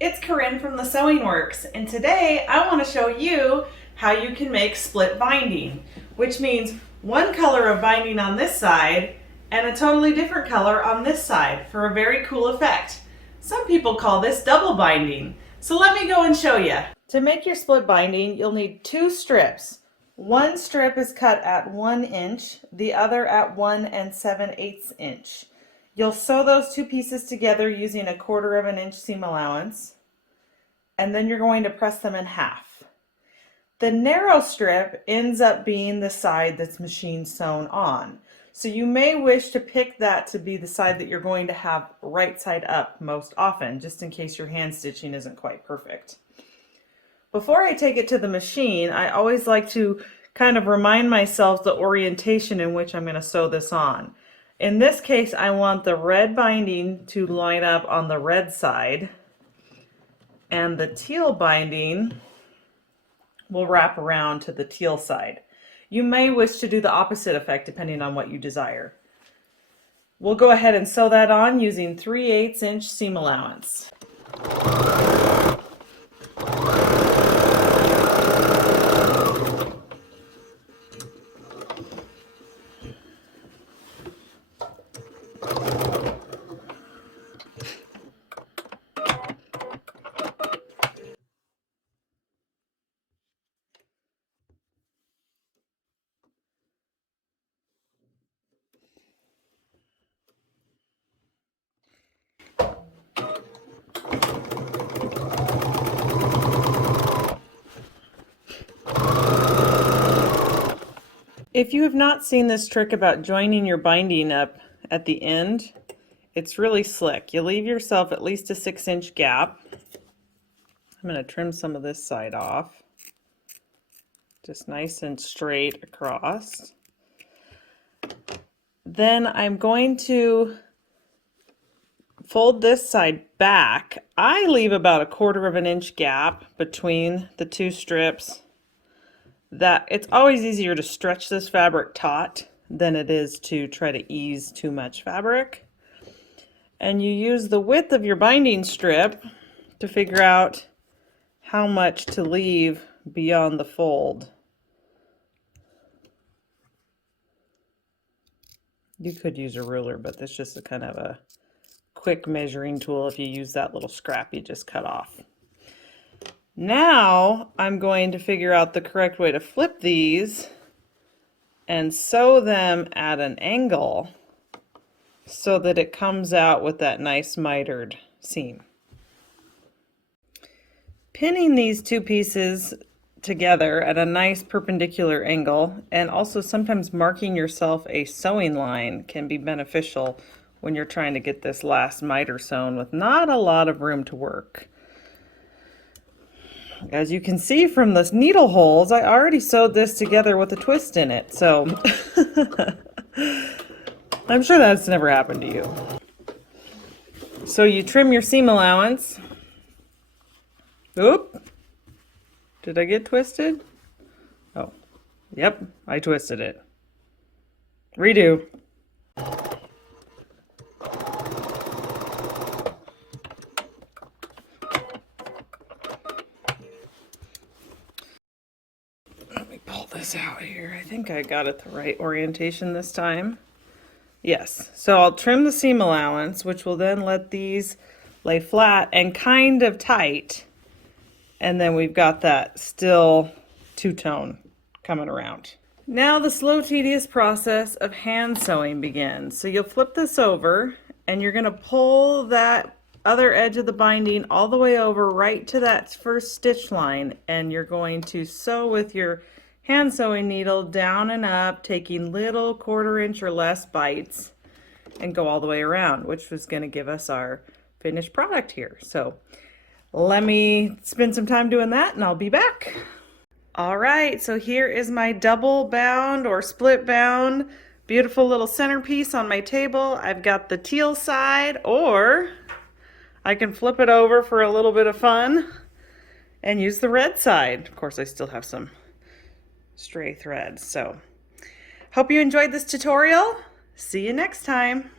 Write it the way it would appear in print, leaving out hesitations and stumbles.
it's Corinne from the Sewing Works, and today I want to show you how you can make split binding, which means one color of binding on this side and a totally different color on this side for a very cool effect. Some people call this double binding, so let me go and show you. To make your split binding, you'll need two strips. One strip is cut at 1 inch, the other at 1 7/8 inch. You'll sew those two pieces together using a 1/4 inch seam allowance, and then you're going to press them in half. The narrow strip ends up being the side that's machine sewn on. So you may wish to pick that to be the side that you're going to have right side up most often, just in case your hand stitching isn't quite perfect. Before I take it to the machine, I always like to kind of remind myself the orientation in which I'm going to sew this on. In this case, I want the red binding to line up on the red side, and the teal binding will wrap around to the teal side. You may wish to do the opposite effect depending on what you desire. We'll go ahead and sew that on using 3/8 inch seam allowance. If you have not seen this trick about joining your binding up at the end, it's really slick. You leave yourself at least a 6-inch gap. I'm going to trim some of this side off, just nice and straight across. Then I'm going to fold this side back. I leave about a 1/4 inch gap between the two strips. That it's always easier to stretch this fabric taut than it is to try to ease too much fabric. And you use the width of your binding strip to figure out how much to leave beyond the fold. You could use a ruler, but that's just a kind of a quick measuring tool if you use that little scrap you just cut off. Now I'm going to figure out the correct way to flip these and sew them at an angle so that it comes out with that nice mitered seam. Pinning these two pieces together at a nice perpendicular angle, and also sometimes marking yourself a sewing line, can be beneficial when you're trying to get this last miter sewn with not a lot of room to work. As you can see from the needle holes, I already sewed this together with a twist in it, so I'm sure that's never happened to you. So you trim your seam allowance. Oop! Did I get twisted? Oh, yep, I twisted it. Redo. This out here. I think I got it the right orientation this time. Yes, so I'll trim the seam allowance, which will then let these lay flat and kind of tight, and then we've got that still two-tone coming around. Now the slow, tedious process of hand sewing begins. So you'll flip this over and you're going to pull that other edge of the binding all the way over right to that first stitch line, and you're going to sew with your hand sewing needle down and up, taking little 1/4 inch or less bites, and go all the way around, which was going to give us our finished product here. So let me spend some time doing that and I'll be back. All right, so here is my double bound or split bound beautiful little centerpiece on my table. I've got the teal side, or I can flip it over for a little bit of fun and use the red side. Of course, I still have some stray threads. So hope you enjoyed this tutorial. See you next time.